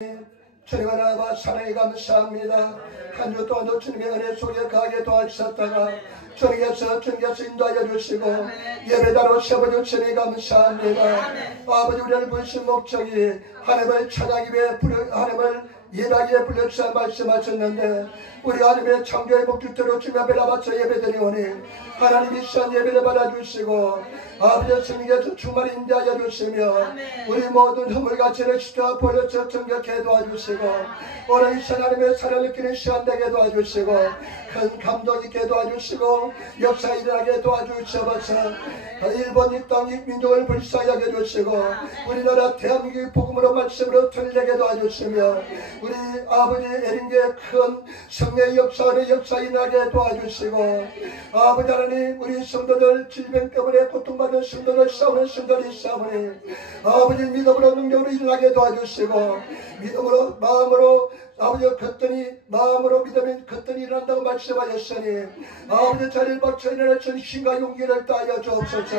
주님 하나님 사랑에 감사합니다. 한 주 동안도 주님의 은혜 속에 가게 도와주셨다가 주님께서 인도하여 주시고 예배자로 세워주 주님 감사합니다. 아버지 우리를 부르신 목적이 하나님을 찬양하기 위해 하나님을 예배하기 위해 불러주사 말씀하셨는데 우리 하나님의 창조의 목적대로 주님 앞에 나바쳐 예배드리오니 하나님이 시한 예배를 받아주시고 아버지 주님께서 주말 인도하여 주시며 우리 모든 허물가치를 십자가 벌려쳐 정결케 도와주시고 오늘 이 시간 하나님의 사랑을 느끼는 시간 되게 도와주시고 큰 감동 있게 도와주시고 역사 일어나게 도와주시옵소서. 일본 이 땅 이 민족을 불쌍하게 해주시고 우리나라 대한민국의 복음으로 말씀으로 틀리게 도와주시며 우리 아버지 에린교의 큰 성례의 역사를 역사 일어나게 도와주시고 아버지 하나님 우리 성도들 질병 때문에 고통받는 성도들 싸우는 성도들이 싸우니 아버지 믿음으로 능력으로 일어나게 도와주시고 믿음으로 마음으로 아버지 걷더니 마음으로 믿으면 걷더니 일어난다고 말씀하셨으니 아버지 자리를 박쳐 일어나 전 힘과 용기를 따하여 주옵소서.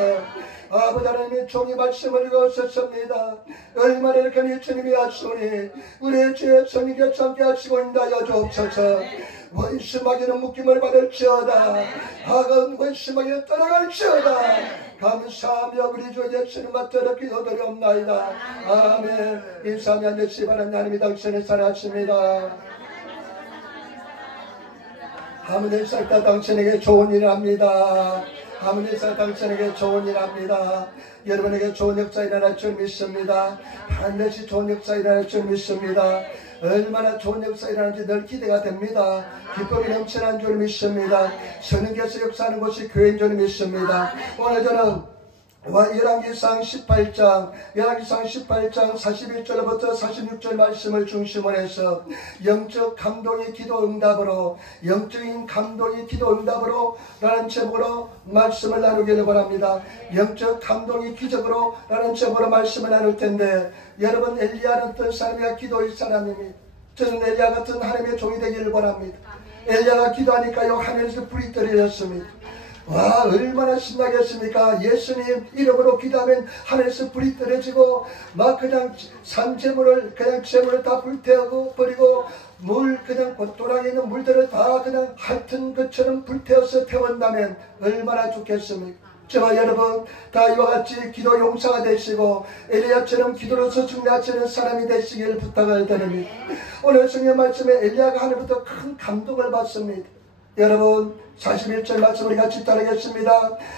아버지 하나님의 종이 말씀을 읽었었습니다. 얼마나 이렇게 주님이 하시오니 우리의 죄의 성의가 참게 하시고 인다하여 주옵소서. 원수마귀는 묶임을 받을지어다 악은 원수마귀는 떠나갈지어다. 감사하며 우리 주 예수님 맞들어 기도드리옵나이다. 아멘. 인사하며 앉으시 바랍니다. 하나님이 당신을 사랑하십니다. 하나님의 살다 당신에게 좋은 일을 합니다. 하나님의 살다 당신에게 좋은 일을 합니다. 여러분에게 좋은 역사 일어날 줄 믿습니다. 반드시 좋은 역사 일어날 줄 믿습니다. 얼마나 좋은 역사 일어나는지 늘 기대가 됩니다. 기쁨이 넘치는 줄 믿습니다. 성령께서 역사하는 곳이 교회인 줄 믿습니다. 오늘 저는 열왕기상 18장 41절부터 46절 말씀을 중심으로 해서 영적 감동의 기도 응답으로 영적인 감동의 기도 응답으로 라는 제목으로 말씀을 나누기를 바랍니다. 영적 감동의 기적으로 라는 제목으로 말씀을 나눌 텐데 여러분 엘리야는 어떤 사람이야? 기도의 사람입니다. 저는 엘리야 같은 하나님의 종이 되기를 바랍니다. 엘리야가 기도하니까요 하늘에서 불이 떨어졌습니다. 와 얼마나 신나겠습니까? 예수님 이름으로 기도하면 하늘에서 불이 떨어지고 막 그냥 산재물을 그냥 재물을 다 불태우고 버리고 물 그냥 도랑에 있는 물들을 다 그냥 핥은 것처럼 불태워서 태운다면 얼마나 좋겠습니까? 저와 여러분 다 이와 같이 기도 용사가 되시고 엘리야처럼 기도로서 중대하시는 사람이 되시길 부탁을 드립니다. 오늘 성경 말씀에 엘리야가 하늘부터 큰 감동을 받습니다. 여러분 41절 말씀 우리 같이 따르겠습니다.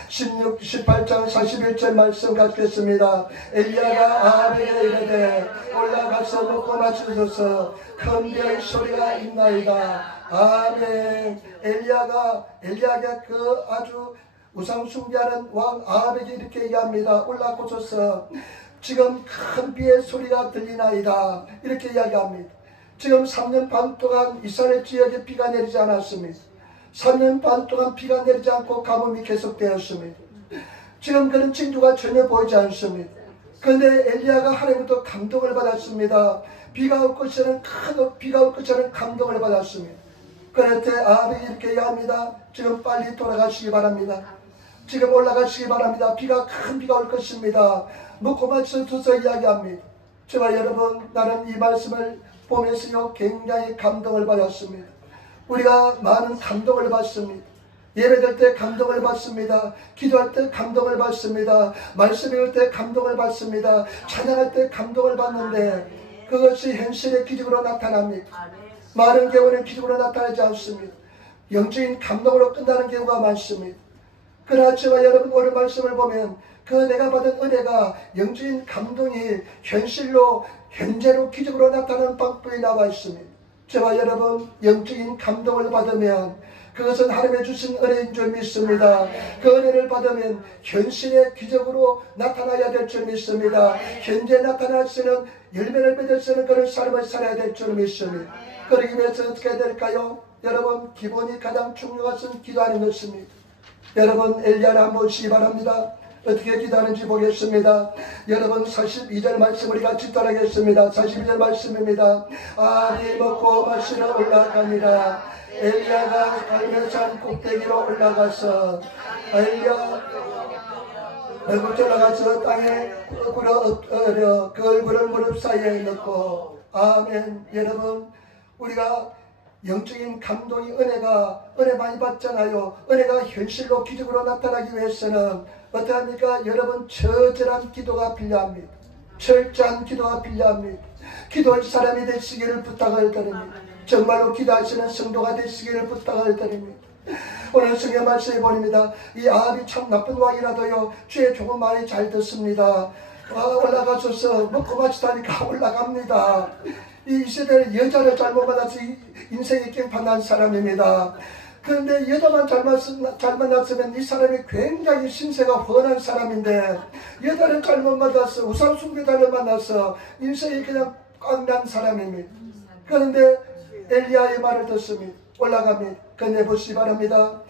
18장 41절 말씀 갖겠습니다. 엘리야가 아합에게 이르되 올라가서 먹고 마시소서 큰 별의 소리가 있나이다. 아멘. 엘리야가 그 아주 우상 숭배하는 왕 아합에게 이렇게 얘기합니다. 올라가소서 지금 큰 비의 소리가 들리나이다. 이렇게 이야기합니다. 지금 3년 반 동안 이스라엘 지역에 비가 내리지 않았습니다. 3년 반 동안 비가 내리지 않고 가뭄이 계속되었습니다. 지금 그런 징조가 전혀 보이지 않습니다. 그런데 엘리야가 하나님부터 감동을 받았습니다. 비가 올 것이라는 감동을 받았습니다. 그럴 때 아합이 이렇게 얘기합니다. 지금 빨리 돌아가시기 바랍니다. 지금 올라가시기 바랍니다. 큰 비가 올 것입니다. 먹고 마셔서 이야기합니다. 저와 여러분 나는 이 말씀을 보면서요 굉장히 감동을 받았습니다. 우리가 많은 감동을 받습니다. 예배될 때 감동을 받습니다. 기도할 때 감동을 받습니다. 말씀 읽을 때 감동을 받습니다. 찬양할 때 감동을 받는데 그것이 현실의 기적으로 나타납니다. 많은 경우는 기적으로 나타나지 않습니다. 영적인 감동으로 끝나는 경우가 많습니다. 그러나 저와 여러분 오늘 말씀을 보면 그 내가 받은 은혜가 영적인 감동이 현재로 기적으로 나타나는 방법이 나와 있습니다. 저와 여러분 영적인 감동을 받으면 그것은 하나님의 주신 은혜인 줄 믿습니다. 그 은혜를 받으면 현실의 기적으로 나타나야 될 줄 믿습니다. 현재 나타날 수 있는 열매를 맺을 수 있는 그런 삶을 살아야 될 줄 믿습니다. 그러기 위해서 어떻게 해야 될까요? 여러분 기본이 가장 중요한 것은 기도하는 것입니다. 여러분 엘리야를 한번 보시기 바랍니다. 어떻게 기도하는지 보겠습니다. 여러분 42절 말씀 우리 같이 따라하겠습니다. 42절 말씀입니다. 아합이 먹고 마시러 올라갑니다. 엘리야가 갈멜산 꼭대기로 올라가서 얼굴 올라가서 땅에 꿇어 엎드려 그 얼굴을 무릎 사이에 넣고 아멘. 여러분, 우리가 영적인 감동이 은혜 많이 받잖아요. 은혜가 현실로 기적으로 나타나기 위해서는 어떠합니까? 여러분, 처절한 기도가 필요합니다. 철저한 기도가 필요합니다. 기도할 사람이 되시기를 부탁을 드립니다. 정말로 기도하시는 성도가 되시기를 부탁을 드립니다. 오늘 성경 말씀에 보입니다. 이 아합이 참 나쁜 왕이라도요, 주의 조금 말이 잘 듣습니다. 올라가셔서 먹고 마시다니까 올라갑니다. 이 시대를 여자를 잘못 만나서 인생이 깽판난 사람입니다. 그런데 여자만 잘 만났으면 이 사람이 굉장히 신세가 훤한 사람인데, 여자를 잘못 만나서 우상 숭배자를 만나서 인생이 그냥 꽝난 사람입니다. 그런데 엘리야의 말을 듣습니다. 올라갑니다. 근데 보시기 바랍니다.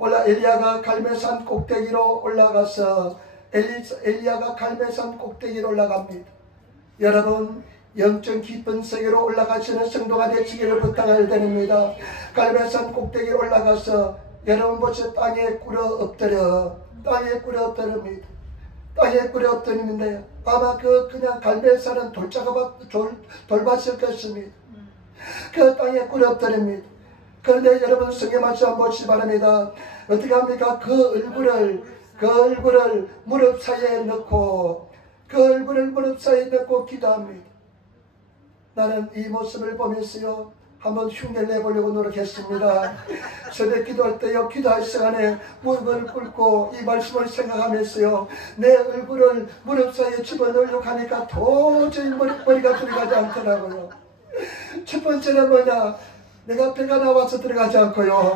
엘리야가 갈멜산 꼭대기로 올라가서 엘리야가 갈멜산 꼭대기로 올라갑니다. 여러분, 영적 깊은 세계로 올라가시는 성도가 되시기를 부탁을 드립니다. 갈멜산 꼭대기로 올라가서 여러분 보세요. 땅에 꿇어 엎드립니다. 땅에 꿇어 엎드리는데 아마 그냥 갈멜산은 돌밭일 것입니다. 그 땅에 꿇어 엎드립니다. 그런데 여러분 성경 말씀 한번 보시기 바랍니다. 어떻게 합니까? 그 얼굴을 무릎 사이에 넣고 기도합니다. 나는 이 모습을 보면서요, 한번 흉내를 내보려고 노력했습니다. 새벽 기도할 때요, 기도할 시간에 무릎을 꿇고 이 말씀을 생각하면서요, 내 얼굴을 무릎 사이에 집어넣으려고 하니까 도저히 머리가 들어가지 않더라고요. 첫 번째는 뭐냐? 내가 배가 나와서 들어가지 않고요.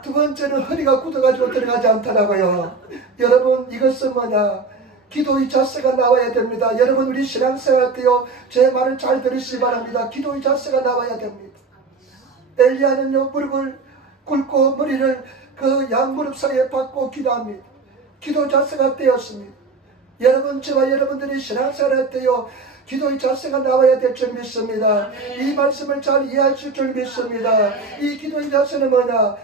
두 번째는 허리가 굳어가지고 들어가지 않더라고요. 여러분, 이것은 뭐냐? 기도의 자세가 나와야 됩니다. 여러분, 우리 신앙생활 때요, 제 말을 잘 들으시기 바랍니다. 기도의 자세가 나와야 됩니다. 엘리야는요, 무릎을 꿇고 머리를 그 양무릎 사이에 박고 기도합니다. 기도 자세가 되었습니다. 여러분, 저와 여러분들이 신앙생활 할 때요, 기도의 자세가 나와야 될 줄 믿습니다. 이 말씀을 잘 이해하실 줄 믿습니다. 이 기도의 자세는 뭐냐?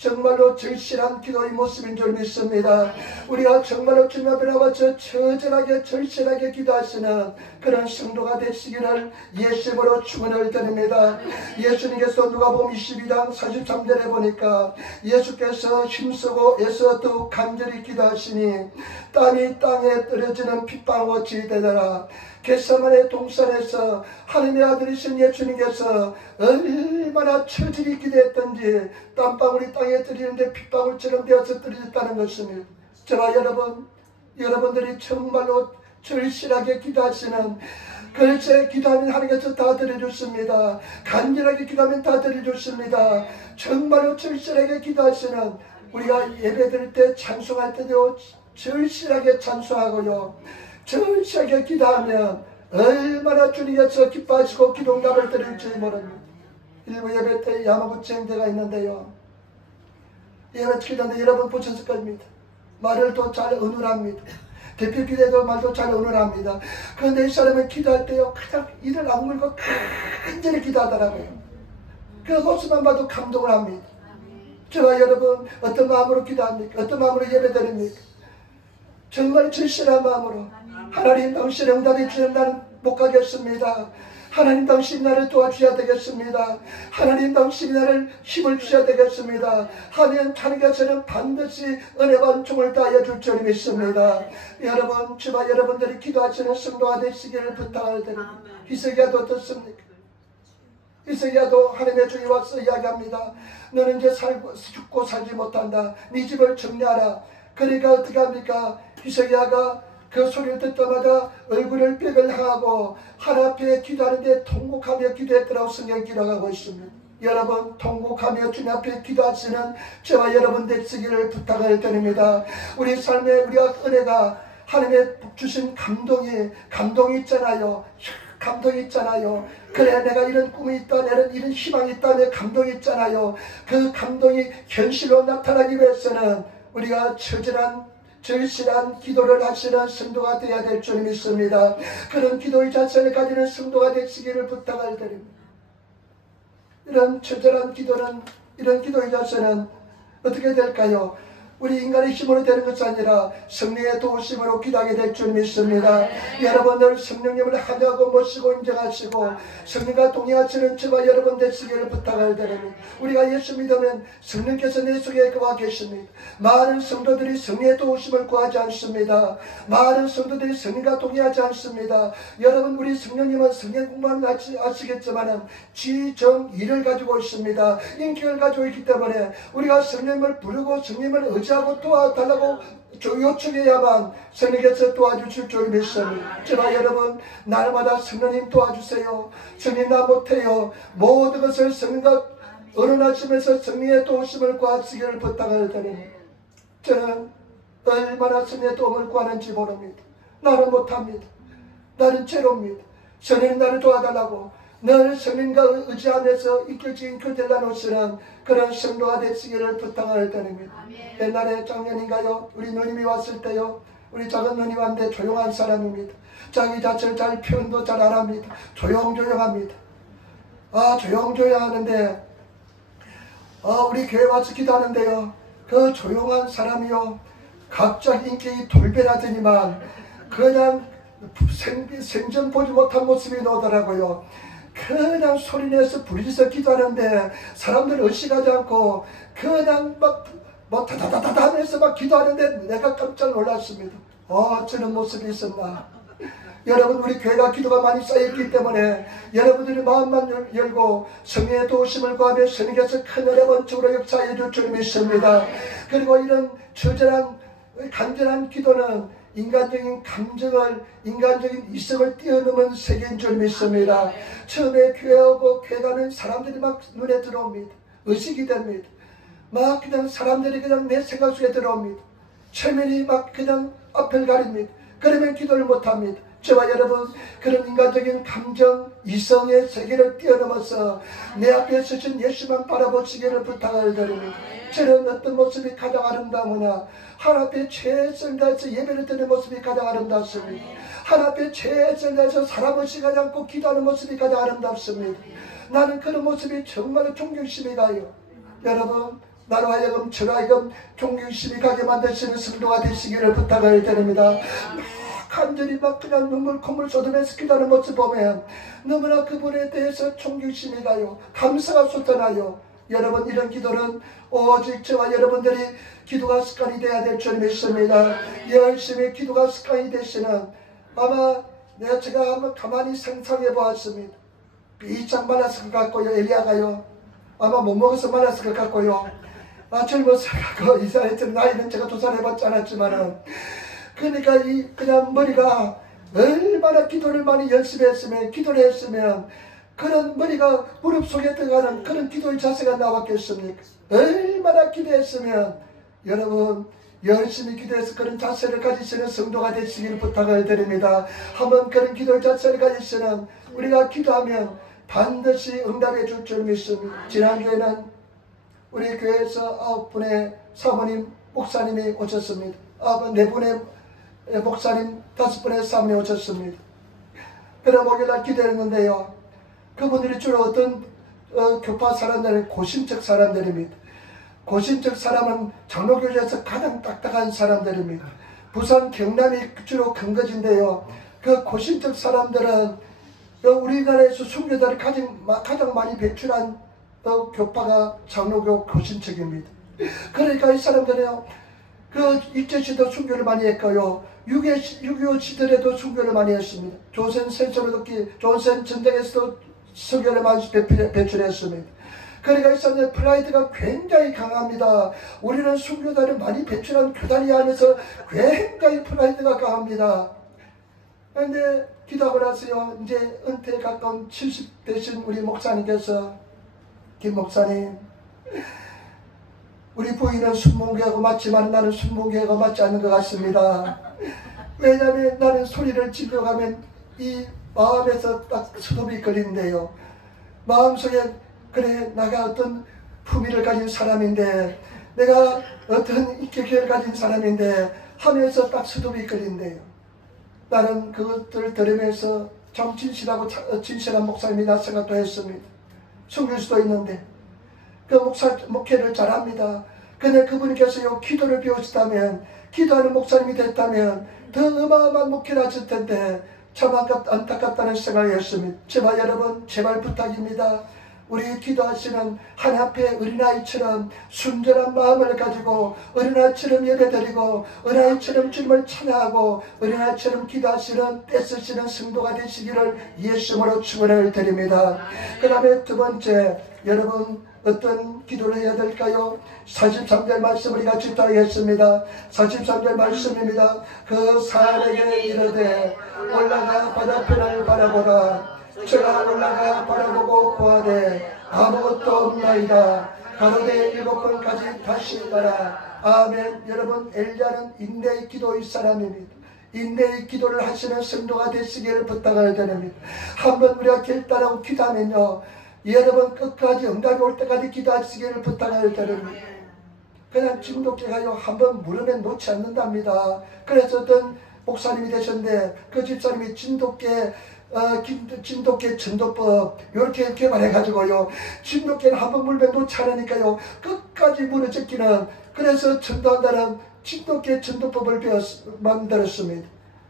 정말로 절실한 기도의 모습인 줄 믿습니다. 우리가 정말로 주님 앞에 나와서 처절하게 절실하게 기도하시는 그런 성도가 되시기를 예수님으로 축원을 드립니다. 예수님께서 누가복음 22장 43절에 보니까 예수께서 힘쓰고 애써 더욱 간절히 기도하시니 땀이 땅에 떨어지는 핏방울같이 되더라. 겟세마네 동산에서 하나님의 아들이신 예수님께서 얼마나 처절히 기도했던지 땀방울이 땅에 떨어지는데 핏방울처럼 되어서 떨어졌다는 것입니다. 저와 여러분들이 정말로 절실하게 기도하시는, 그렇게 기도하면 하나님께서 다 들어주십니다. 간절하게 기도하면 다 들어주십니다. 정말로 절실하게 기도하시는, 우리가 예배드릴 때 찬송할 때도 절실하게 찬송하고요, 절실하게 기도하면 얼마나 주님께서 기뻐하시고 기도응답을 드릴지 모릅니다. 일부 예배 때 야마구치 행대가 있는데요, 예배 기도하는데 여러분 보셨을 겁니다. 말을 또 잘 은은합니다. 대표 기도에도 말도 잘 은은합니다. 그런데 이 사람은 기도할 때요, 그냥 이를 악물고 간절히 기도하더라고요. 그 모습만 봐도 감동을 합니다. 저와 여러분 어떤 마음으로 기도합니까? 어떤 마음으로 예배드립니까? 정말 절실한 마음으로, 하나님 당신의 응답이 주님 나는 못 가겠습니다. 하나님 당신이 나를 도와주셔야 되겠습니다. 하나님 당신이 나를 힘을 주셔야 되겠습니다. 하면 하나님께서는 반드시 은혜와 종을 다하여 줄 줄 믿습니다. 여러분, 저와 여러분들이 기도하시는 성도가 되시기를 부탁을 드립니다. 히스기야도 어떻습니까? 히스기야도 하나님의 주에 와서 이야기합니다. 너는 이제 죽고 살지 못한다. 네 집을 정리하라. 그러니까 어떻게 합니까? 히스기야가 그 소리를 듣자마자 얼굴을 벽을 향하고 하나님 앞에 기도하는데 통곡하며 기도했더라고 성경이 기록하고 있습니다. 여러분, 통곡하며 주님 앞에 기도하시는 저와 여러분 되시기를 부탁을 드립니다. 우리 삶에 우리가 은혜가 하나님의 주신 감동이 있잖아요. 감동이 있잖아요. 그래, 내가 이런 꿈이 있다, 내가 이런 희망이 있다, 내 감동이 있잖아요. 그 감동이 현실로 나타나기 위해서는 우리가 절실한 기도를 하시는 성도가 되어야 될 줄 믿습니다. 그런 기도의 자세를 가지는 성도가 되시기를 부탁을 드립니다. 이런 처절한 기도는, 이런 기도의 자세는 어떻게 될까요? 우리 인간의 힘으로 되는 것이 아니라 성령의 도우심으로 기도하게 될 줄 믿습니다. 여러분들 성령님을 하나하고 모시고 인정하시고 성령과 동행하시는 저와 여러분 되시기를 부탁을 드립니다. 우리가 예수 믿으면 성령께서 내 속에 거하 계십니다. 많은 성도들이 성령의 도우심을 구하지 않습니다. 많은 성도들이 성령과 동행하지 않습니다. 여러분, 우리 성령님은 성령 공부하면 아시겠지만 지정의를 가지고 있습니다. 인격을 가지고 있기 때문에 우리가 성령님을 부르고 성령님을 의지하고 도와달라고 요청해야만 성령께서 도와주실 줄 믿습니다. 제발 여러분, 날마다 성령님 도와주세요. 성령 나 못해요. 모든 것을 성령과 의논하시면서 성령의 도우심을 구하시기를 부탁을 드립니다. 저는 얼마나 성령의 도움을 구하는지 모릅니다. 나는 못합니다. 나는 죄로입니다. 성령님 나를 도와달라고 늘 성령과 의지하면서 인격적인 교제를 나누시는 그런 성도가 되시기를 부탁을 드립니다. 옛날에 작년인가요? 우리 누님이 왔을 때요, 우리 작은 누님한테 조용한 사람입니다. 자기 자체를 잘 표현도 잘 안 합니다. 조용조용합니다. 조용조용하는데 우리 교회 와서 기도하는데요, 그 조용한 사람이요, 갑자기 인격이 돌변하더니만 그냥 생전 보지 못한 모습이 나오더라고요. 그냥 소리내서 부르짖어 기도하는데 사람들 의식하지 않고 그냥 막 다다다다 하면서 막 기도하는데 내가 깜짝 놀랐습니다. 저런 모습이 있었나. 여러분, 우리 교회가 기도가 많이 쌓였기 때문에 여러분들이 마음만 열고 성령의 도우심을 구하며 성령께서 큰 은혜 원칙으로 역사해 줄 줄 믿습니다. 그리고 이런 처절한 간절한 기도는 인간적인 감정을, 인간적인 이성을 뛰어넘은 세계인 줄 믿습니다. 처음에 교회하고 교회 가면 사람들이 막 눈에 들어옵니다. 의식이 됩니다. 막 그냥 사람들이 그냥 내 생각 속에 들어옵니다. 체면이 막 그냥 앞을 가립니다. 그러면 기도를 못합니다. 저와 여러분, 그런 인간적인 감정, 이성의 세계를 뛰어넘어서 내 앞에 서신 예수만 바라보시기를 부탁을 드립니다. 저는 어떤 모습이 가장 아름다우냐? 하나님 앞에 최선을 다해서 예배를 드리는 모습이 가장 아름답습니다. 하나님 앞에 최선을 다해서 사람을 시가지 않고 기도하는 모습이 가장 아름답습니다. 나는 그런 모습이 정말 존경심이 가요. 여러분, 나로 하여금 저로 하여금 존경심이 가게 만드시는 성도가 되시기를 부탁을 드립니다. 간절히 막 그냥 눈물 콧물 쏟으면서 기도하는 모습 보면 너무나 그분에 대해서 존경심이 가요. 감사가 쏟아나요. 여러분, 이런 기도는 오직 저와 여러분들이 기도가 습관이 되어야 될 줄 믿습니다. 열심히 기도가 습관이 되시는, 아마 제가 한번 가만히 상상해 보았습니다. 비짝 말랐을 것 같고요. 엘리야가요, 아마 못 먹어서 말랐을 것 같고요. 젊었을 것 같고, 이스라엘 나이는 제가 2살 해봤지 않았지만은, 그러니까 그냥 머리가 얼마나 기도를 많이 연습했으면, 기도를 했으면 그런 머리가 무릎 속에 들어가는 그런 기도의 자세가 나왔겠습니까? 얼마나 기도했으면 여러분 열심히 기도해서 그런 자세를 가지시는 성도가 되시기를 부탁을 드립니다. 한번 그런 기도의 자세를 가지시는, 우리가 기도하면 반드시 응답해 줄 줄 믿습니다. 지난주에는 우리 교회에서 9분의 사모님, 목사님이 오셨습니다. 4분의 목사님, 5분의 사모님이 오셨습니다. 그래 목요일날 기도했는데요, 그분들이 주로 어떤 교파 사람들은 고심적 사람들입니다. 고심적 사람은 장로교회에서 가장 딱딱한 사람들입니다. 부산 경남이 주로 근거지인데요, 그 고심적 사람들은 우리나라에서 순교자를 가장 많이 배출한 교파가 장로교 고심적입니다. 그러니까 이 사람들은요, 그 일제시대 순교를 많이 했고요, 6.25 시대에도 순교를 많이 했습니다. 조선 전쟁에서도 순교를 많이 배출했습니다. 그러니까 이 사람들 프라이드가 굉장히 강합니다. 우리는 순교자를 많이 배출한 교단이 하면서 굉장히 프라이드가 강합니다. 그런데 기도하고 나서요, 이제 은퇴에 가까운 70 되신 우리 목사님께서, 김 목사님, 우리 부인은 순봉교회하고 맞지만 나는 순봉교회가 맞지 않는 것 같습니다. 왜냐하면 나는 소리를 질러가면 이 마음에서 딱 스톱이 걸리는데요, 마음속에 그래 내가 어떤 품위를 가진 사람인데, 내가 어떤 인격을 가진 사람인데 하면서 딱 스톱이 걸린대요. 나는 그것들을 들으면서 참 진실한 목사님이라 생각도 했습니다. 숨길 수도 있는데 그 목회를 잘합니다. 근데 그분께서요 기도를 배우셨다면, 기도하는 목사님이 됐다면 더 어마어마한 목회를 하실 텐데 참 안타깝다는 생각이 했습니다. 제발 여러분, 제발 부탁입니다. 우리 기도하시는 하나님 앞에 어린아이처럼 순전한 마음을 가지고 어린아이처럼 예배드리고 어린아이처럼 주님을 찬양하고 어린아이처럼 기도하시는 떼쓰시는 성도가 되시기를 예수님으로 축원을 드립니다. 그 다음에 두 번째, 여러분 어떤 기도를 해야 될까요? 43절 말씀 우리 같이 따르겠습니다. 43절 말씀입니다. 그 사람에게 이르되 올라가 바다편을 바라보라. 저가 올라가 바라보고 고하되 아무것도 없나이다. 가로되 7번까지 다시 가라. 아멘. 여러분, 엘리야는 인내의 기도의 사람입니다. 인내의 기도를 하시는 성도가 되시기를 부탁을 드립니다. 한번 우리가 결단하고 기도하면요, 여러분 끝까지 응답이 올 때까지 기도하시기를 부탁을 드립니다. 그냥 진돗개가요 한번 물으면 놓지 않는답니다. 그래서 어떤 목사님이 되셨는데 그 집사님이 진돗개 전도법 이렇게 개발해가지고요, 진돗개는 한번 물면 놓지 않으니까요 끝까지 물어 제끼는, 그래서 전도한다는 진돗개 전도법을 만들었습니다.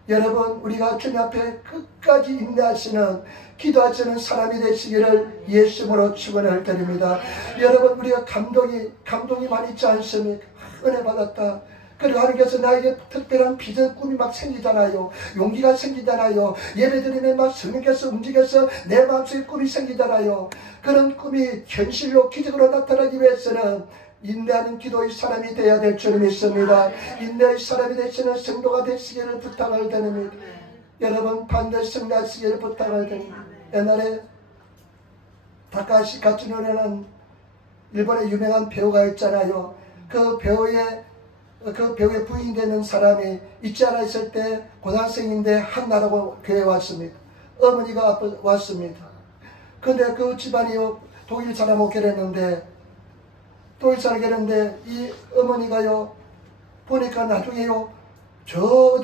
여러분, 우리가 주님 앞에 끝까지 인내하시는 기도하시는 사람이 되시기를 예수님으로 축원을 드립니다. 여러분, 우리가 감동이 많이 있지 않습니까? 은혜 받았다. 그리고 하나님께서 나에게 특별한 비전 꿈이 막 생기잖아요. 용기가 생기잖아요. 예배드리면 막 성령께서 움직여서 내 마음속에 꿈이 생기잖아요. 그런 꿈이 현실로 기적으로 나타나기 위해서는 인내하는 기도의 사람이 되어야 될 줄 믿습니다. 인내의 사람이 되시는 성도가 되시기를 부탁을 드립니다. 여러분, 반드시 승리하시기를 부탁을 드립니다. 옛날에 다카시 가츠노라는 일본의 유명한 배우가 있잖아요. 그 배우의 부인 되는 사람이 있지 않아 있을 때 고등학생인데 한나라고 교회에 왔습니다. 어머니가 왔습니다. 근데 그 집안이 독일 사람하고 결혼했는데 이 어머니가요 보니까 나중에요 저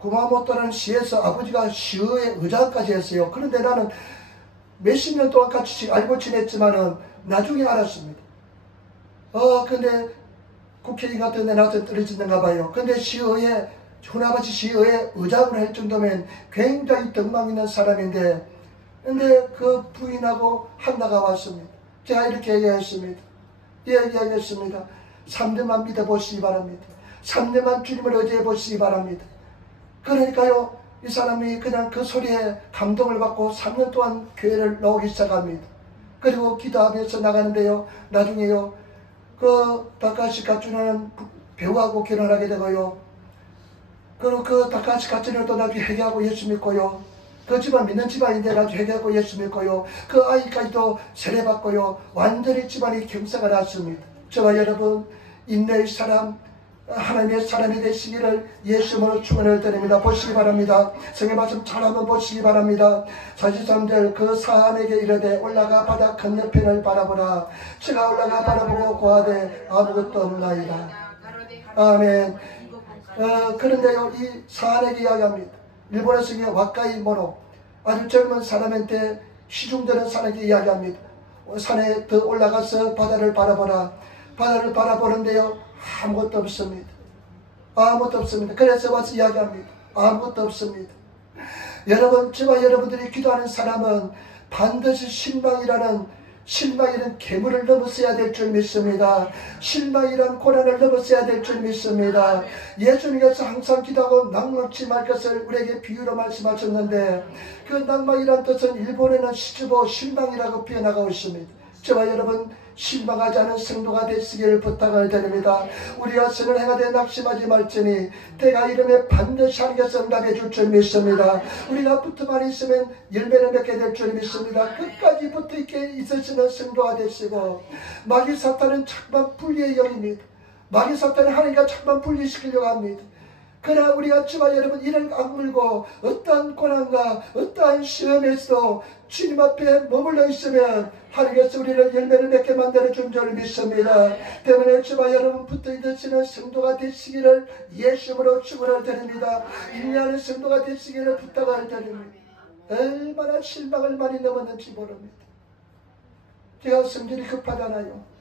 구마모토라는 시에서 아버지가 시의회 의장까지 했어요. 그런데 나는 몇십 년 동안 같이 알고 지냈지만은 나중에 알았습니다. 근데 국회의원 같은 데 나와서 떨어지는가 봐요. 근데 시의회, hun아버지 시의회 의장을 할 정도면 굉장히 덕망 있는 사람인데, 근데 그 부인하고 한나가 왔습니다. 제가 이렇게 얘기했습니다. 3년만 믿어보시기 바랍니다. 3년만 주님을 의지해 보시기 바랍니다. 그러니까요, 이 사람이 그냥 그 소리에 감동을 받고 3년 동안 교회를 나오기 시작합니다. 그리고 기도하면서 나가는데요, 나중에요 그 다카시 가츠노라는 배우하고 결혼하게 되고요, 그리고 그 다카시 가츠노도 나중에 회개하고 예수 믿고요, 그 집안 믿는 집안인데 나중에 회개하고 예수 믿고요, 그 아이까지도 세례받고요, 완전히 집안이 경사가 났습니다. 저와 여러분, 인내의 사람, 하나님의 사람이 되시기를 예수님으로 축원을 드립니다. 보시기 바랍니다. 성경 말씀 잘 한번 보시기 바랍니다. 43절, 그 사람에게 이르되 올라가 바다 건너편을 바라보라. 저가 올라가 바라보고 고하되 아무것도 없나이다. 아멘. 그런데요, 이 사람에게 이야기합니다. 일본에서 이게 와카이 모노, 아주 젊은 사람한테 시중되는 사람에게 이야기합니다. 산에 더 올라가서 바다를 바라보라. 바다를 바라보는데요, 아무것도 없습니다. 아무것도 없습니다. 그래서 와서 이야기합니다. 아무것도 없습니다. 여러분, 저와 여러분들이 기도하는 사람은 반드시 실망이라는 괴물을 넘어서야 될 줄 믿습니다. 실망이라는 고난을 넘어서야 될 줄 믿습니다. 예수님께서 항상 기도하고 낙망치 말 것을 우리에게 비유로 말씀하셨는데, 그 낙망이라는 뜻은 일본에는 시즈보 실망이라고 표현하고 있습니다. 저와 여러분, 실망하지 않은 성도가 되시기를 부탁을 드립니다. 우리가 선을 행하되 낙심하지 말지니 때가 이름에 반드시 하나님께서 응답해 줄 줄 믿습니다. 우리가 붙어만 있으면 열매를 맺게 될 줄 믿습니다. 끝까지 붙어있게 있으시는 성도가 되시고, 마귀 사탄은 자꾸만 분리의 영입니다. 마귀 사탄은 하나님과 자꾸만 분리시키려고 합니다. 그러나 우리가 저와 여러분 이를 악물고 어떠한 고난과 어떠한 시험에서도 주님 앞에 머물러 있으면 하나님께서 우리를 열매를 맺게 만들어준 줄 믿습니다. 때문에 저와 여러분 붙어있으시는 성도가 되시기를 예수님으로 축원을 드립니다. 인내하는 성도가 되시기를 부탁을 드립니다. 얼마나 실망을 많이 넘었는지 모릅니다. 제가 성질이 급하잖아요.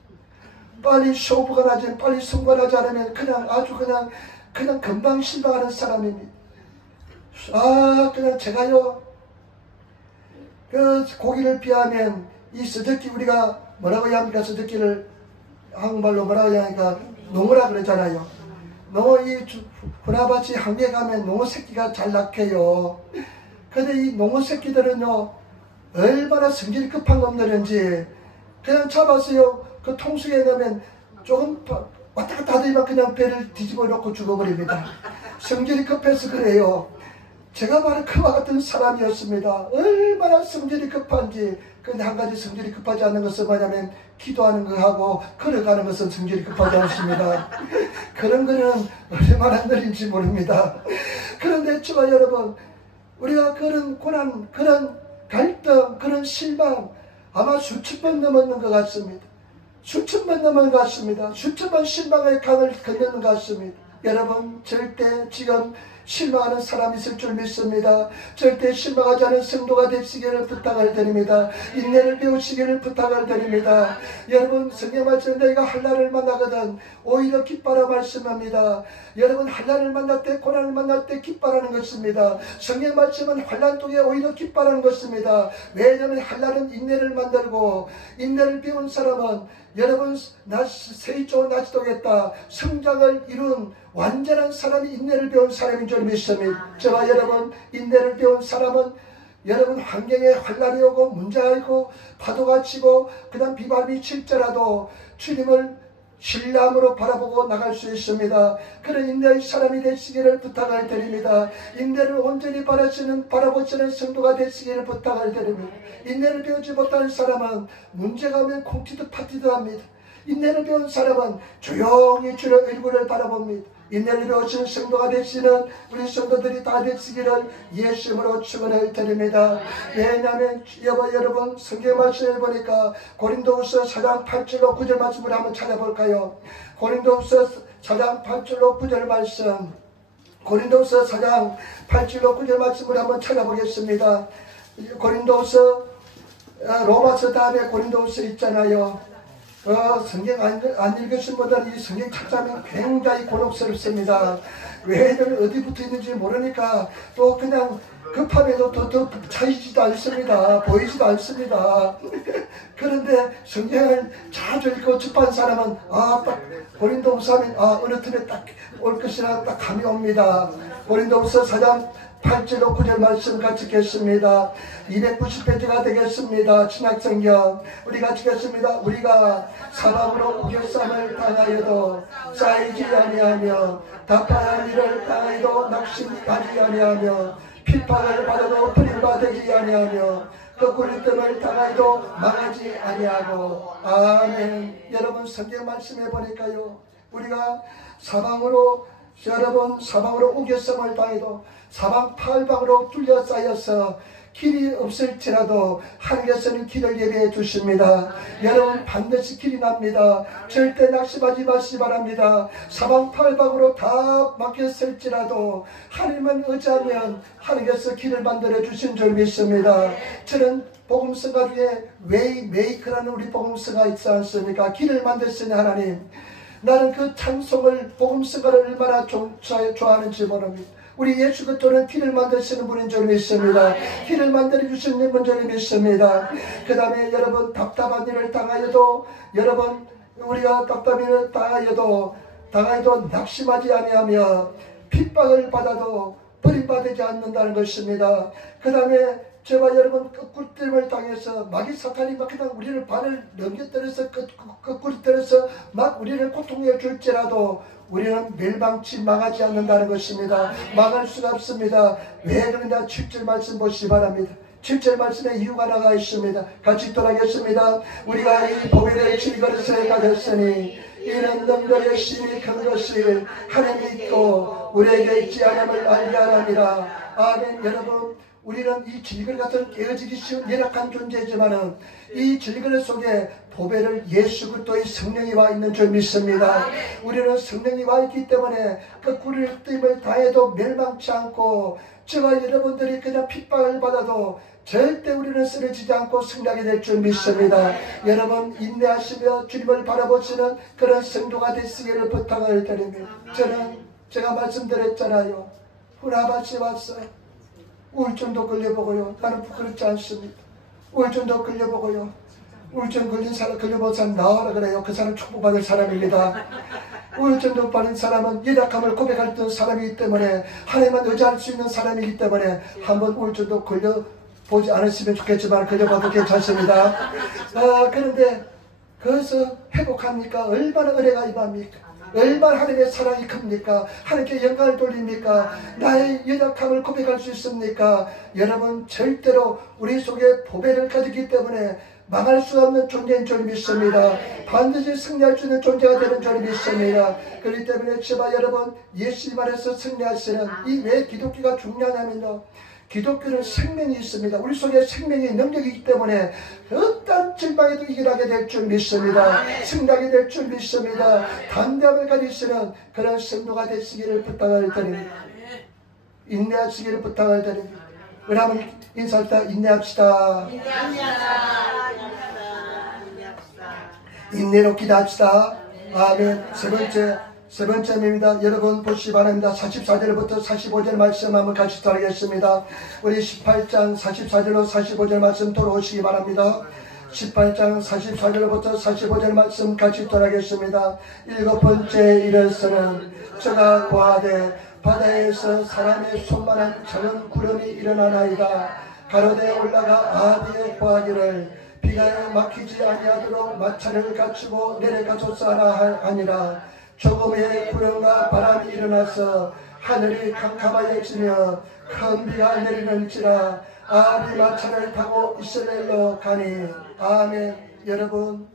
빨리 쇼부가 나지, 빨리 승관하지 않으면 그냥 아주 그냥 금방 실망하는 사람입니다. 그냥 제가요, 그 고기를 비하면 이 스드키, 우리가 뭐라고 해야 합니까? 스드키를 한국말로 뭐라고 해야 하니까 농어라 그러잖아요. 농어, 이 후나밭이 한개 가면 농어 새끼가 잘 낳게요. 근데 이 농어 새끼들은요, 얼마나 성질이 급한 놈들인지 그냥 잡았어요. 그 통수에 넣으면 조금 왔다 갔다 하더니만 그냥 배를 뒤집어 놓고 죽어버립니다. 성질이 급해서 그래요. 제가 바로 그와 같은 사람이었습니다. 얼마나 성질이 급한지. 근데 한 가지 성질이 급하지 않은 것은 뭐냐면 기도하는 거하고 걸어가는 것은 성질이 급하지 않습니다. 그런 거는 얼마나 느린지 모릅니다. 그런데 저와 여러분, 우리가 그런 고난, 그런 갈등, 그런 실망 아마 수천 번 넘었는 것 같습니다. 수천 번 넘은 것 같습니다. 수천 번 실망의 강을 건너는 것 같습니다. 여러분, 절대 지금 실망하는 사람이 있을 줄 믿습니다. 절대 실망하지 않은 성도가 되시기를 부탁을 드립니다. 인내를 배우시기를 부탁을 드립니다. 여러분, 성경 말씀 너희가 한란을 만나거든 오히려 기뻐라 말씀합니다. 여러분, 한란을 만날 때, 고난을 만날 때 기뻐라는 것입니다. 성경 말씀은 한란 속에 오히려 기뻐라는 것입니다. 왜냐하면 한란은 인내를 만들고, 인내를 배운 사람은 여러분 세이조 나지도겠다 성장을 이룬 완전한 사람이 인내를 배운 사람인 줄 믿습니다. 저와 여러분, 인내를 배운 사람은 여러분 환경에 환란이 오고 문제가 있고 파도가 치고 그다음 비바람이 칠지라도 주님을 신뢰함으로 바라보고 나갈 수 있습니다. 그런 인내의 사람이 되시기를 부탁을 드립니다. 인내를 온전히 바라보시는 성도가 되시기를 부탁을 드립니다. 인내를 배우지 못하는 사람은 문제가 오면 콩치듯 파티듯 합니다. 인내를 배운 사람은 조용히 주의 얼굴을 바라봅니다. 인내를 배우시는 성도가 되시는 우리 성도들이 다 되시기를 예수님으로 축원을 드립니다. 왜냐하면 여러분 성경 말씀을 보니까 고린도후서 4장 8절로 9절 말씀을 한번 찾아볼까요? 고린도후서 4장 8절로 9절 말씀, 고린도후서 4장 8절로 9절 말씀을 한번 찾아보겠습니다. 고린도후서, 로마서 다음에 고린도후서 있잖아요. 성경 안 읽으신 분들은 이 성경 찾자면 굉장히 곤혹스럽습니다. 왜냐면 어디 붙어 있는지 모르니까 또 그냥 급하면도 더 차이지도 않습니다. 보이지도 않습니다. 그런데 성경을 자주 읽고 접한 사람은 딱 고린도후서 하면 어느 틈에 딱 올 것이라 딱 감이 옵니다. 고린도후서 4장 8절로 9절 말씀 같이 읽겠습니다. 290페이지가 되겠습니다. 신약성경 우리 같이 읽겠습니다. 우리가 사방으로 우겨쌈을 당하여도 쌓이지 아니하며 답답한 일을 당하여도 낙심하지 아니하며 핍박을 받아도 버림받지 아니하며 거꾸로 뜸을 당하여도 망하지 아니하고. 아멘. 여러분 성경 말씀해 보니까요, 우리가 사방으로 우겨쌈을 당해도 사방팔방으로 둘러싸여서 길이 없을지라도 하늘에서는 길을 예비해 주십니다. 여러분 반드시 길이 납니다. 절대 낙심하지 마시기 바랍니다. 사방팔방으로 다 막혔을지라도 하나님은 의지하면 하늘에서 길을 만들어 주신 줄 믿습니다. 저는 복음서가 중에 웨이메이크라는 우리 복음서가 있지 않습니까? 길을 만드시는 하나님, 나는 그 찬송을 복음서가를 얼마나 좋아하는지 모릅니다. 우리 예수 그리스도는 길을 만드시는 분인 줄 믿습니다. 길을 만들어 주시는 분인 줄 믿습니다. 그 다음에 여러분 답답한 일을 당하여도, 여러분 우리가 답답한 일을 당하여도 낙심하지 아니하며 핍박을 받아도 버림받지 않는다는 것입니다. 그 다음에 저와 여러분 거꾸리뜸을 당해서 마귀 사탄이 막 그냥 우리를 발을 넘겨뜨려서 거꾸리뜨려서 막 우리를 고통해 줄지라도 우리는 멸망치 망하지 않는다는 것입니다. 망할 수가 없습니다. 왜 그러냐? 7절 말씀 보시기 바랍니다. 7절 말씀에 이유가 나가 있습니다. 같이 돌아가겠습니다. 우리가 이 보배를 질그릇에 가졌으니 이는 너희의 힘이 큰 것을 하나님이 있고 우리에게 있지 않음을 알게 하랍니다. 아멘. 여러분 우리는 이 질그릇 같은 깨어지기 쉬운 열악한 존재이지만은 이 질그릇 속에 보배를 예수 그리스도의 성령이 와 있는 줄 믿습니다. 우리는 성령이 와 있기 때문에 그 꿀을 뜸을 다해도 멸망치 않고 저와 여러분들이 그냥 핍박을 받아도 절대 우리는 쓰러지지 않고 승리하게 될 줄 믿습니다. 여러분 인내하시며 주님을 바라보시는 그런 성도가 되시기를 부탁을 드립니다. 제가 말씀드렸잖아요. 후라바시 왔어요. 우울증도 걸려보고요. 나는 부끄럽지 않습니다. 우울증도 걸려보고요. 우울증 걸린 사람, 걸려본 사람 나와라 그래요. 그 사람 축복받을 사람입니다. 우울증도 받은 사람은 연약함을 고백할 사람이기 때문에 하나님만 의지할 수 있는 사람이기 때문에 한번 우울증도 걸려보지 않으시면 좋겠지만 걸려봐도 괜찮습니다. 그런데 거기서 회복합니까? 얼마나 은혜가 임합니까? 얼마나 하나님의 사랑이 큽니까? 하나님께 영광을 돌립니까? 나의 연약함을 고백할 수 있습니까? 여러분 절대로 우리 속에 보배를 가지기 때문에 망할 수 없는 존재인 줄 믿습니다. 반드시 승리할 수 있는 존재가 되는 줄 믿습니다. 그렇기 때문에 제발 여러분 예수님 안에서 승리하시는 이 왜 기독교가 중요하냐면요. 기독교는 생명이 있습니다. 우리 속에 생명의 능력이기 때문에 어떤 질방에도 이겨나게 될 줄 믿습니다. 승리하게 될 줄 믿습니다. 담대함을 가지시는 그런 성도가 되시기를 부탁을 드립니다. 인내하시기를 부탁을 드립니다. 우리 한번 인사할 때 인내합시다. 인내로 기도합시다. 아멘. 세 번째입니다. 여러분 보시기 바랍니다. 44절부터 45절 말씀 한번 같이 따르겠습니다. 우리 18장 44절로 45절 말씀 돌아오시기 바랍니다. 18장 44절부터 45절 말씀 같이 따르겠습니다. 7번째 일에서는 저가 고하되 바다에서 사람의 손만한 작은 구름이 일어나나이다. 가로되 올라가 아비의 고하기를 비가 막히지 아니하도록 마차를 갖추고 내려가소서라 하니라. 조금의 구름과 바람이 일어나서 하늘이 캄캄하여지며 큰 비가 내리는지라. 아비 마차를 타고 이스라엘로 가니. 아멘. 여러분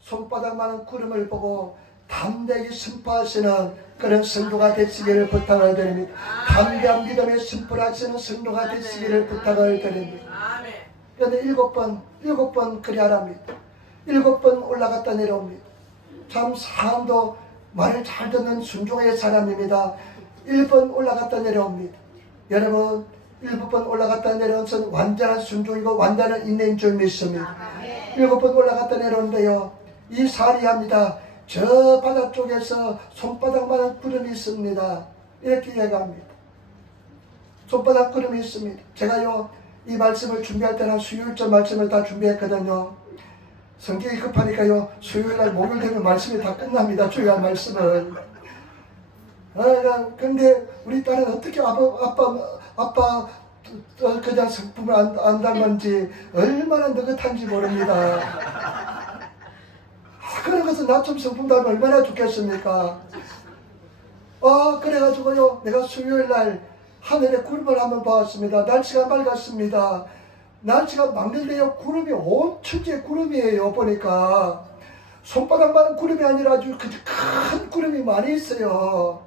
손바닥만한 구름을 보고 담대히 선포하시는 그런 성도가 되시기를 부탁을 드립니다. 담대한 믿음의 선포를 하시는 성도가 되시기를 부탁을 드립니다. 그런데 7번 그리하랍니다. 7번 올라갔다 내려옵니다. 참 사람도 말을 잘 듣는 순종의 사람입니다. 1번 올라갔다 내려옵니다. 여러분 7번 올라갔다 내려온 것은 완전한 순종이고 완전한 인내인 줄 믿습니다. 7번 올라갔다 내려오는데요. 이 사리합니다. 저 바다 쪽에서 손바닥만한 구름이 있습니다. 이렇게 얘기합니다. 손바닥 구름이 있습니다. 제가요 이 말씀을 준비할 때는 수요일절 말씀을 다 준비했거든요. 성격이 급하니까요 수요일날 목요일 되면 말씀이 다 끝납니다. 주요한 말씀을. 근데 우리 딸은 어떻게 아빠 그냥 성품을 안 닮은지 얼마나 느긋한지 모릅니다. 그런 것은 나 좀 성품 닮으면 얼마나 좋겠습니까? 그래가지고요 내가 수요일날 하늘에 구름을 한번 봤습니다. 날씨가 맑았습니다. 날씨가 맑는데요 구름이 온 천지에 구름이에요. 보니까 손바닥만한 구름이 아니라 아주 큰 구름이 많이 있어요.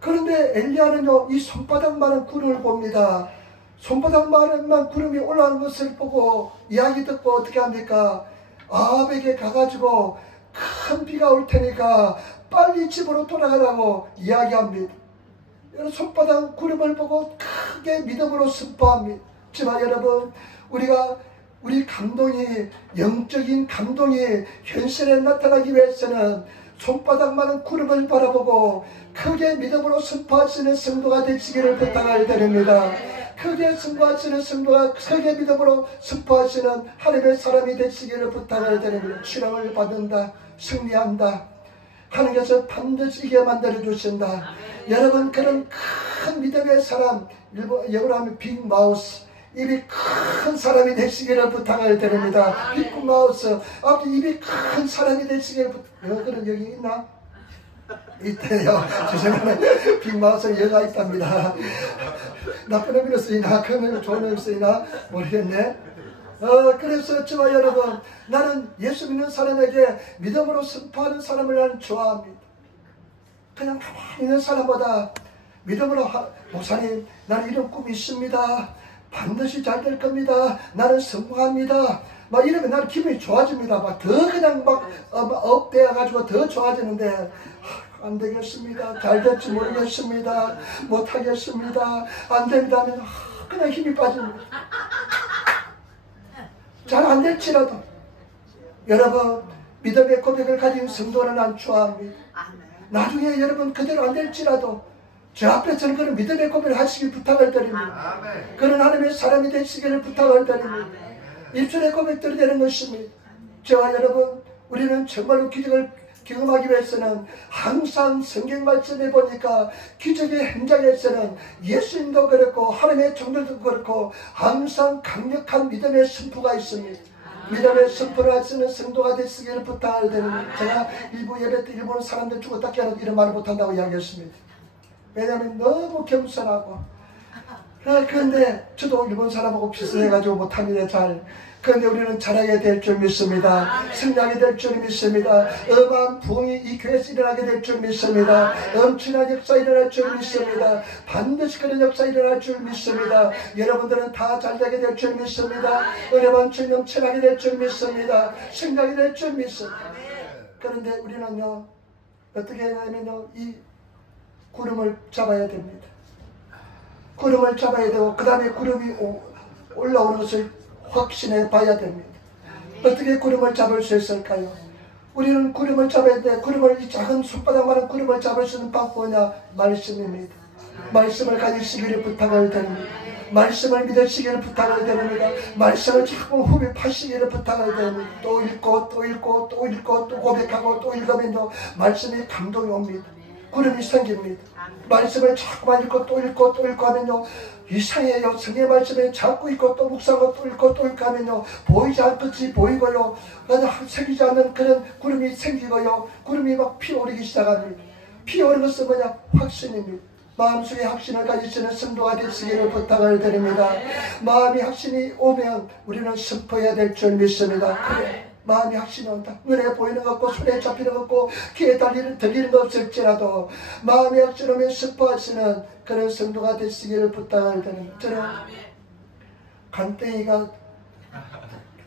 그런데 엘리야는요 이 손바닥만한 구름을 봅니다. 손바닥만한 구름이 올라오는 것을 보고 이야기 듣고 어떻게 합니까? 아합에게 가가지고 큰 비가 올 테니까 빨리 집으로 돌아가라고 이야기합니다. 손바닥 구름을 보고 크게 믿음으로 선포합니다. 지만 여러분 우리 감동이 영적인 감동이 현실에 나타나기 위해서는 손바닥만한 구름을 바라보고 크게 믿음으로 선포하시는 성도가 되시기를 부탁을 드립니다. 크게 선포하시는 성도가 크게 믿음으로 선포하시는 하나님의 사람이 되시기를 부탁을 드립니다. 출항을 받는다. 승리한다. 하나님께서 반드시 이게 만들어 주신다. 여러분 그런 큰 믿음의 사람 영어로 하면 빅 마우스 입이 큰 사람이 되시기를 부탁을 드립니다. 빅 마우스 아버지 입이 큰 사람이 되시기를 그런 여기 있나? 있대요. 죄송합니다. 빅 마우스는 여가 있답니다. 나쁜 의미로 쓰이나 큰 의미로 좋은 의미로 쓰이나 모르겠네. 그래서 저와 여러분 나는 예수 믿는 사람에게 믿음으로 선포하는 사람을 나는 좋아합니다. 그냥 가만히 있는 사람보다 믿음으로 목사님 나는 이런 꿈이 있습니다. 반드시 잘 될 겁니다. 나는 성공합니다. 막 이러면 나는 기분이 좋아집니다. 막 더 그냥 막 업되어가지고 더 좋아지는데 안 되겠습니다. 잘 될지 모르겠습니다. 못하겠습니다. 안 됩니다 하면 그냥 힘이 빠집니다. 잘 안 될지라도 여러분 믿음의 고백을 가진 성도는 난 좋아합니다. 나중에 여러분 그대로 안 될지라도 저 앞에서는 그런 믿음의 고백을 하시길 부탁을 드립니다. 그런 하나님의 사람이 되시기를 부탁을 드립니다. 입술의 고백들이 되는 것입니다. 저와 여러분 우리는 정말로 기적을 경험하기 위해서는 항상 성경 말씀에 보니까 기적의 현장에서는 예수님도 그렇고 하나님의 종들도 그렇고 항상 강력한 믿음의 선포가 있습니다. 믿음의 선포를 하시는 성도가 되시기를 부탁을 드립니다. 제가 일부 예배 때 일본 사람들 죽었다 깨어나도 이런 말을 못한다고 이야기했습니다. 왜냐하면 너무 겸손하고 그런데 저도 일본 사람하고 비슷해가지고 못합니다. 잘. 그런데 우리는 잘하게 될 줄 믿습니다. 승리하게 될 줄 믿습니다. 어마한 부흥이 이 교회에서 일어나게 될 줄 믿습니다. 엄청난 역사 일어날 줄 믿습니다. 반드시 그런 역사 일어날 줄 믿습니다. 여러분들은 다 잘되게 될 줄 믿습니다. 은혜만 주 넘쳐나게 될 줄 믿습니다. 승리하게 될 줄 믿습니다. 그런데 우리는요 어떻게 하냐면요 이 구름을 잡아야 됩니다. 구름을 잡아야 되고 그 다음에 구름이 올라오는 것을 확신해 봐야 됩니다. 어떻게 구름을 잡을 수 있을까요? 우리는 구름을 잡아야 돼. 구름을 이 작은 손바닥만한 구름을 잡을 수 있는 방법이냐? 말씀입니다. 말씀을 가지시기를 부탁을 드립니다. 말씀을 믿으시기를 부탁을 드립니다. 말씀을 자꾸 후비 파시기를 부탁을 드립니다. 또 읽고 또 읽고 또 읽고 또 고백하고 또 읽으면요 말씀이 감동이 옵니다. 구름이 생깁니다. 말씀을 자꾸만 읽고 또 읽고 또 읽고 하면요 이상해요. 성의 말씀에 자꾸 읽고 또 묵상하고 또 읽고 또 읽고 하면요 보이지 않듯이 보이고요 생기지 않는 그런 구름이 생기고요 구름이 막 피어오르기 시작합니다. 피어오르는 것은 뭐냐? 확신입니다. 마음속에 확신을 가지시는 성도가 되시기를 부탁을 드립니다. 마음이 확신이 오면 우리는 선포해야 될 줄 믿습니다. 그래. 마음이 확신이 온다. 눈에 보이는 것 없고 손에 잡히는 것 없고 귀에 들리는 것 없을지라도 마음이 확신 오면 선포하시는 그런 성도가 되시기를 부탁을 드립니다. 저는 간땡이가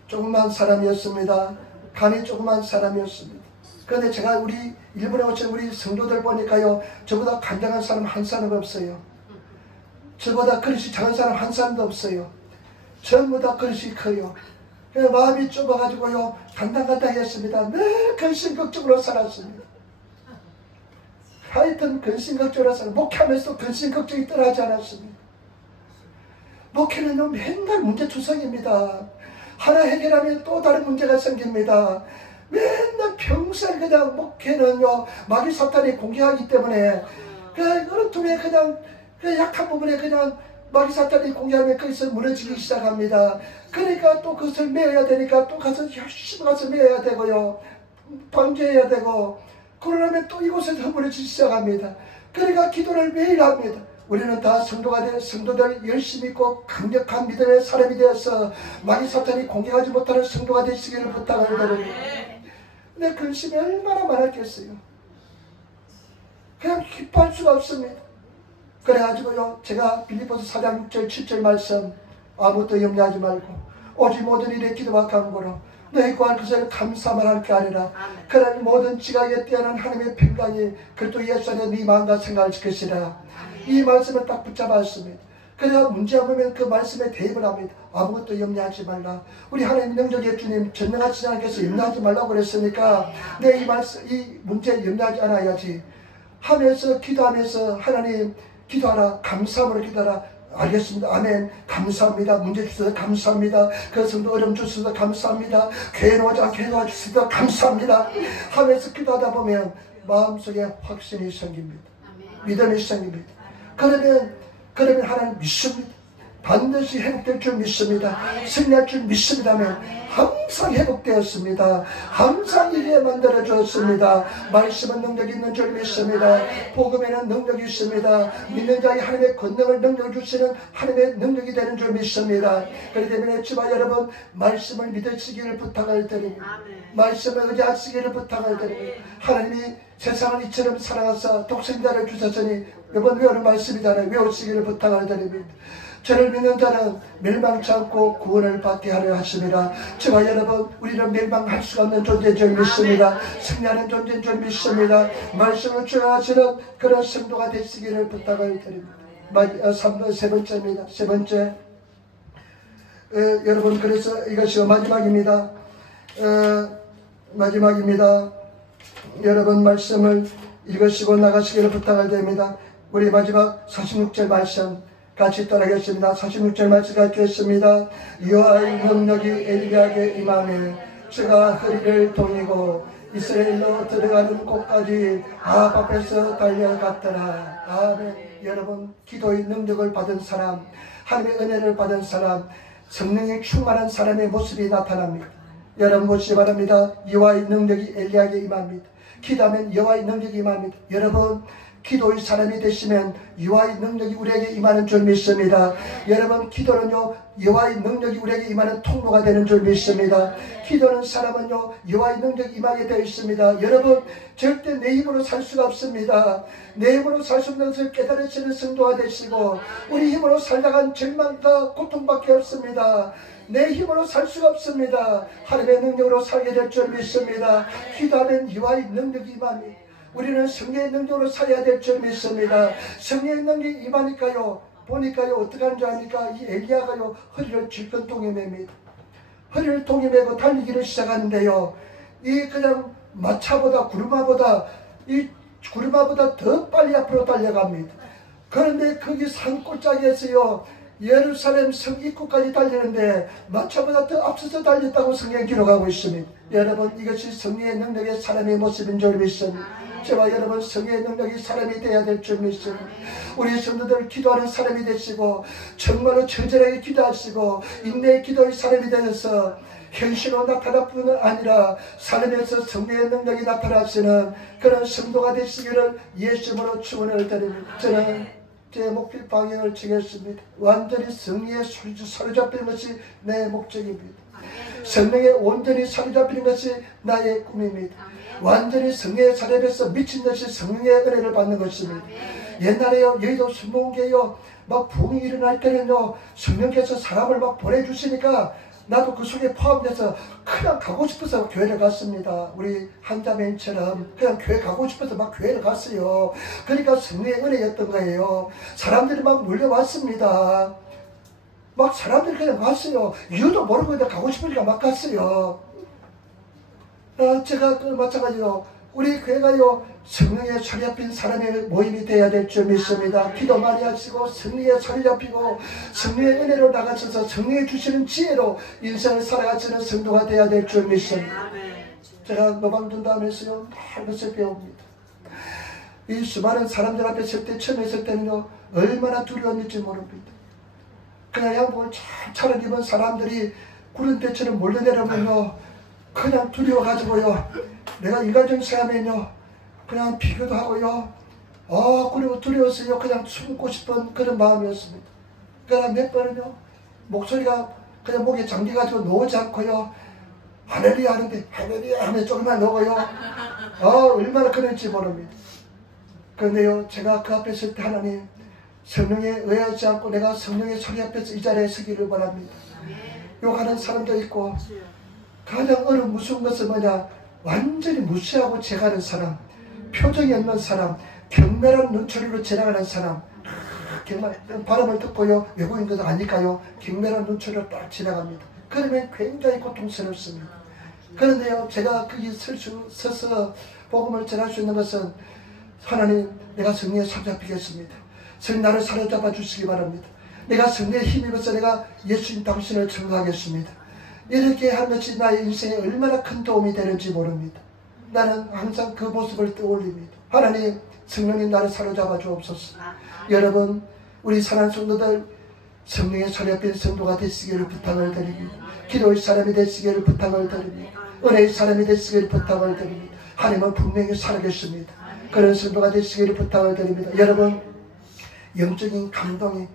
조그만 사람이었습니다. 간이 조그만 사람이었습니다. 그런데 제가 우리 일본에 오신 우리 성도들 보니까요 저보다 간장한 사람 한 사람 없어요. 저보다 그릇이 작은 사람 한 사람도 없어요. 전부 다 그릇이 커요. 마음이 좁아가지고요 간당간당했습니다. 늘 근심걱정으로 살았습니다. 하여튼 근심걱정으로 살았습니다. 목회하면서 근심걱정이 떠나지 않았습니다. 목회는요 맨날 문제투성입니다. 하나 해결하면 또 다른 문제가 생깁니다. 맨날 평생 그냥 목회는요 마귀 사탄이 공격하기 때문에 어느 틈에 그냥 약한 부분에 그냥 마귀 사탄이 공격하면 거기서 무너지기 시작합니다. 그러니까 또 그것을 메어야 되니까 또 가서 열심히 가서 메어야 되고요. 방제해야 되고 그러면 또 이곳에서 허물어지기 시작합니다. 그러니까 기도를 매일 합니다. 우리는 다 성도들 열심히 있고 강력한 믿음의 사람이 되어서 마귀 사탄이 공격하지 못하는 성도가 되시기를 부탁을 드립니다. 근데 근심이 얼마나 많았겠어요. 그냥 기뻐할 수가 없습니다. 그래가지고요 제가 빌립보서 4장 6절 7절 말씀 아무것도 염려하지 말고 오직 모든 일에 기도와 간구로 너희 구할 것을 감사만 할 게 아니라 그런 모든 지각에 뛰어난 하나님의 평강이 그리스도 예수 안에 네 마음과 생각을 지키시라. 이 말씀을 딱 붙잡았습니다. 그래야 문제 없으면 그 말씀에 대입을 합니다. 아무것도 염려하지 말라. 우리 하나님 능력의 주님 전능하시지 않게서 염려하지 말라고 그랬으니까 내 이 문제 염려하지 않아야지 하면서 기도하면서 하나님 기도하라. 감사함으로 기도하라. 알겠습니다. 아멘. 감사합니다. 문제 주셔서 감사합니다. 그 성도 어려움 주셔서 감사합니다. 괴로워하지 않게 도와주셔서 감사합니다. 하면서 기도하다 보면 마음속에 확신이 생깁니다. 믿음이 생깁니다. 그러면 하나님 믿습니다. 반드시 회복될 줄 믿습니다. 승리할 줄 믿습니다면 항상 회복되었습니다. 항상 이게 만들어졌습니다. 말씀은 능력이 있는 줄 믿습니다. 복음에는 능력이 있습니다. 믿는 자에게 하나님의 권능을 능력을 주시는 하나님의 능력이 되는 줄 믿습니다. 그렇기 때문에 주와 여러분 말씀을 믿으시기를 부탁을 드립니다. 말씀을 의지하시기를 부탁을 드립니다. 하나님이 세상을 이처럼 사랑하사 독생자를 주셨으니 이번 외우는 말씀이잖아요. 외우시기를 부탁을 드립니다. 저를 믿는 자는 멸망치 않고 구원을 받게 하려 하십니다. 저와 여러분, 우리는 멸망할 수가 없는 존재인 줄 믿습니다. 승리하는 존재인 줄 믿습니다. 말씀을 주장하시는 그런 성도가 되시기를 부탁을 드립니다. 세 번째입니다. 세 번째, 여러분, 그래서 이것이 마지막입니다. 마지막입니다. 여러분, 말씀을 읽으시고 나가시기를 부탁을 드립니다. 우리 마지막 46절 말씀 같이 따라하겠습니다. 46절 말씀 같이 했습니다. 여호와의 능력이 엘리야에게 임하며 그가 허리를 동이고 이스라엘로 들어가는 곳까지 아합 앞에서 달려갔더라. 아멘. 여러분, 기도의 능력을 받은 사람, 하나님의 은혜를 받은 사람, 성령이 충만한 사람의 모습이 나타납니다. 여러분 보시기 바랍니다. 여호와의 능력이 엘리야에게 임합니다. 기도하면 여호와의 능력이 임합니다. 여러분, 기도의 사람이 되시면 여호와의 능력이 우리에게 임하는 줄 믿습니다. 여러분, 기도는요, 여호와의 능력이 우리에게 임하는 통로가 되는 줄 믿습니다. 기도하는 사람은요, 여호와의 능력이 임하게 되어 있습니다. 여러분, 절대 내 힘으로 살 수가 없습니다. 내 힘으로 살 수 없는 것을 깨달으시는 성도가 되시고, 우리 힘으로 살다간 절망과 고통밖에 없습니다. 내 힘으로 살 수가 없습니다. 하나님의 능력으로 살게 될 줄 믿습니다. 기도하면 여호와의 능력이 임합니다. 우리는 성령의 능력으로 살아야 될 줄 믿습니다. 성령의 능력이 임하니까요, 보니까요, 어떻게 하는 줄 아니까 이 엘리야가요, 허리를 질끈 동여맵니다. 허리를 동여매고 달리기를 시작하는데요, 이 그냥 마차보다 이 구르마보다 더 빨리 앞으로 달려갑니다. 그런데 거기 산골짜기에서요, 예루살렘 성 입구까지 달리는데 마차보다 더 앞서서 달렸다고 성경이 기록하고 있습니다. 여러분, 이것이 성령의 능력의 사람의 모습인 줄 믿습니다. 저와 여러분, 성령의 능력이 사람이 되어야 될 줄 믿습니다. 우리 성도들 기도하는 사람이 되시고, 정말로 처절하게 기도하시고, 인내의 기도의 사람이 되어서 현실로 나타날 뿐만 아니라 삶에서 성령의 능력이 나타나시는 그런 성도가 되시기를 예수님으로 축원을 드립니다. 저는 제 목표 방향을 정했습니다. 완전히 성령에 사로잡히는 것이 내 목적입니다. 성령에 온전히 사로잡히는 것이 나의 꿈입니다. 완전히 성령에 사로잡혀서 미친 듯이 성령의 은혜를 받는 것입니다. 옛날에요, 여의도 순복음교회요, 막 부흥이 일어날 때는요, 성령께서 사람을 막 보내주시니까 나도 그 속에 포함돼서 그냥 가고 싶어서 교회를 갔습니다. 우리 한자매인처럼 그냥 교회 가고 싶어서 막 교회를 갔어요. 그러니까 성령의 은혜였던 거예요. 사람들이 막 몰려왔습니다. 막 사람들이 그냥 갔어요. 이유도 모르고 그냥 가고 싶으니까 막 갔어요. 제가 마찬가지로 우리 교회가요, 성령에 사로잡힌 사람의 모임이 되어야 될 줄 믿습니다. 기도 많이 하시고 성령에 사로잡히고 성령의 은혜로 나가셔서 성령이 주시는 지혜로 인생을 살아가시는 성도가 되어야 될 줄 믿습니다. 제가 노방전담에서요, 말 것을 배웁니다. 이 수많은 사람들 앞에 설 때, 처음에 설 때는요, 얼마나 두려웠는지 모릅니다. 그냥 양복을 잘 차려입은 사람들이 구름 대처럼 몰려내려면요, 그냥 두려워가지고요, 내가 인간적인 사람이면요, 그냥 비교도 하고요, 그리고 두려워서요, 그냥 숨고 싶은 그런 마음이었습니다. 그러나 몇 번은요, 목소리가 그냥 목에 잠겨가지고 놓지 않고요, 할렐루야 하는데, 할렐루야 하면 조금만 놓고요, 얼마나 그런지 모릅니다. 그런데요, 제가 그 앞에 설 때 하나님, 성령에 의하지 않고 내가 성령의 소리 앞에서 이 자리에 서기를 바랍니다. 욕하는 사람도 있고, 가장 무서운 것은 뭐냐, 완전히 무시하고 제가는 사람, 표정이 없는 사람, 경멸한 눈초리로 지나가는 사람, 정말 발음을 듣고요, 외국인 것도 아닐까요? 경멸한 눈초리로 딱 지나갑니다. 그러면 굉장히 고통스럽습니다. 그런데요, 제가 거기 서서 복음을 전할 수 있는 것은, 하나님, 내가 성령에 사로잡히겠습니다. 성령 나를 사로잡아 주시기 바랍니다. 내가 성령에 힘입어서 내가 예수님 당신을 증거하겠습니다. 이렇게 한 것이 나의 인생에 얼마나 큰 도움이 되는지 모릅니다. 나는 항상 그 모습을 떠올립니다. 하나님, 성령님 나를 사로잡아 주옵소서. 여러분, 우리 사랑하는 성도들, 성령에 사로잡힌 성도가 되시기를 부탁을 드립니다. 기도의 사람이 되시기를 부탁을 드립니다. 은혜의 사람이 되시기를 부탁을 드립니다. 하나님은 분명히 살아계십니다. 그런 성도가 되시기를 부탁을 드립니다. 여러분, 영적인 감동이,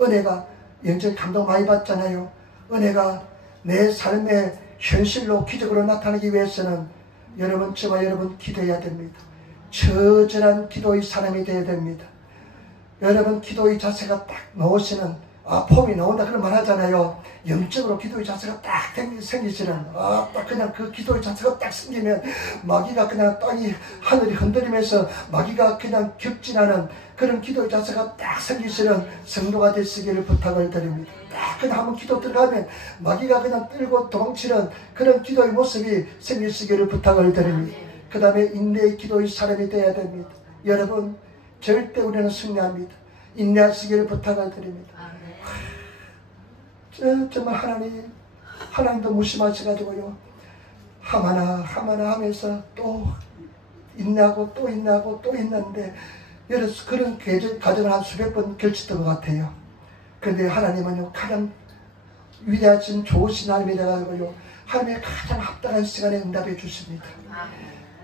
은혜가, 영적인 감동 많이 받잖아요. 은혜가 내 삶의 현실로 기적으로 나타나기 위해서는 여러분, 저와 여러분 기도해야 됩니다. 처절한 기도의 사람이 되어야 됩니다. 여러분 기도의 자세가 딱 나오시는 폼이 나온다 그런 말 하잖아요. 영적으로 기도의 자세가 딱 생기시는 딱 그냥 그 기도의 자세가 딱 생기면 마귀가 그냥 땅이 하늘이 흔들리면서 마귀가 그냥 격진하는 그런 기도의 자세가 딱 생기시는 성도가 되시기를 부탁을 드립니다. 딱 그냥 한번 기도 들어가면 마귀가 그냥 떨고 도망치는 그런 기도의 모습이 생기시기를 부탁을 드립니다. 그 다음에 인내의 기도의 사람이 되어야 됩니다. 여러분 절대 우리는 승리합니다. 인내하시기를 부탁을 드립니다. 정말 하나님도 무심하셔가지고요. 하마나 하면서 또 인내하고 또 인내하고 또 인내하는데 여러분 그런 가정을 한 수백 번 결쳤던 것 같아요. 그런데 하나님은요 가장 위대하신 좋으신 하나님이 되어가지고요 하나님의 가장 합당한 시간에 응답해 주십니다.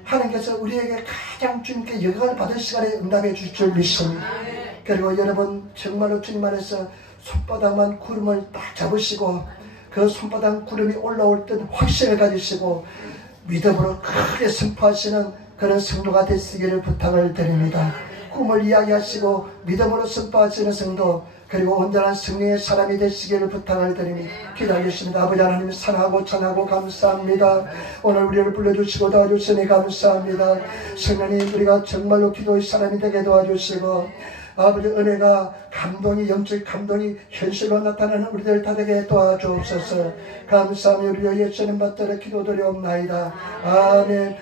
하나님께서 우리에게 가장 주님께 영광을 받을 시간에 응답해 주실 줄 믿습니다. 그리고 여러분 정말로 주님 안에서 손바닥만 구름을 딱 잡으시고 그 손바닥 구름이 올라올 때 확신을 가지시고 믿음으로 크게 선포하시는 그런 성도가 되시기를 부탁을 드립니다. 꿈을 이야기하시고 믿음으로 선포하시는 성도 그리고 온전한 성령의 사람이 되시기를 부탁을 드립니다. 기도하겠습니다. 아버지 하나님 사랑하고 찬하고 감사합니다. 오늘 우리를 불러주시고 도와주시니 감사합니다. 성령님 우리가 정말로 기도의 사람이 되게 도와주시고 아버지 은혜가 감동이 영적 감동이 현실로 나타나는 우리들 다 되게 도와주옵소서. 감사하며 우리 예수님 받들어 기도드리옵나이다. 아멘.